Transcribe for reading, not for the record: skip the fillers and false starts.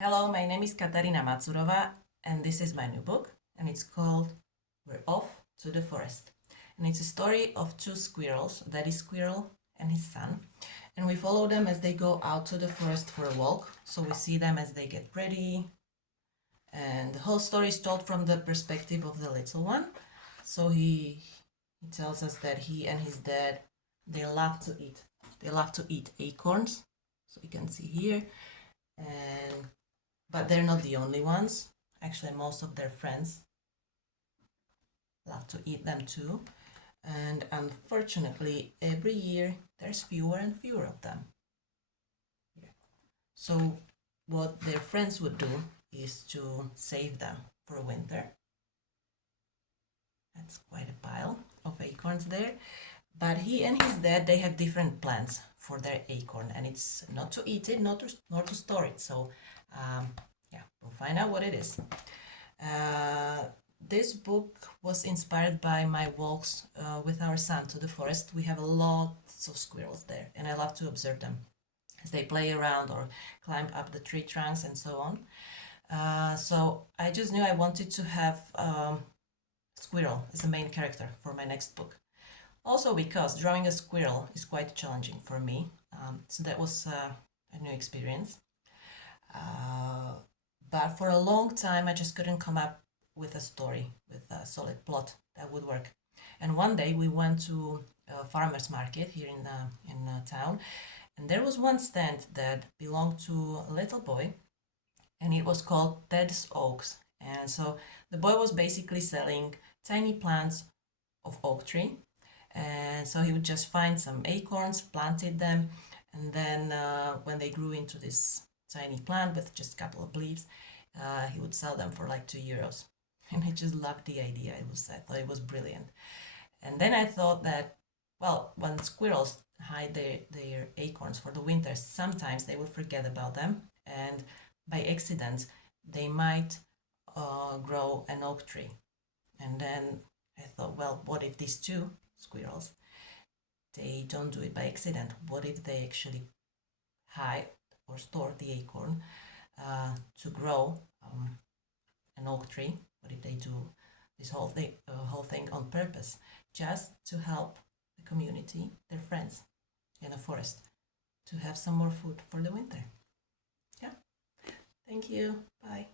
Hello, my name is Katarina Macurova, and this is my new book, and it's called We're Off to the Forest. And it's a story of two squirrels, Daddy Squirrel and his son. And we follow them as they go out to the forest for a walk. So we see them as they get ready. And the whole story is told from the perspective of the little one. So he tells us that he and his dad, they love to eat. They love to eat acorns. So you can see here. But they're not the only ones. Actually, most of their friends love to eat them too. And unfortunately, every year there's fewer and fewer of them. So what their friends would do is to save them for winter. That's quite a pile of acorns there. But he and his dad, they have different plans for their acorn, and it's not to eat it, nor to store it. So yeah, we'll find out what it is. This book was inspired by my walks with our son to the forest. We have lots of squirrels there, and I love to observe them as they play around or climb up the tree trunks and so on. So I just knew I wanted to have squirrel as the main character for my next book. Also because drawing a squirrel is quite challenging for me, so that was a new experience. But for a long time I just couldn't come up with a story, with a solid plot that would work. And one day we went to a farmer's market here in town, and there was one stand that belonged to a little boy, and it was called Ted's Oaks. And so the boy was basically selling tiny plants of oak tree. And so he would just find some acorns, planted them, and then when they grew into this tiny plant with just a couple of leaves, he would sell them for like €2. And I just loved the idea. I thought it was brilliant. And then I thought that, well, when squirrels hide their acorns for the winter, sometimes they would forget about them, and by accident they might grow an oak tree. And then I thought, well, what if these two squirrels, they don't do it by accident? What if they actually hide or store the acorn to grow an oak tree? What if they do this whole thing on purpose, just to help the community, their friends in the forest, to have some more food for the winter? Yeah. Thank you. Bye.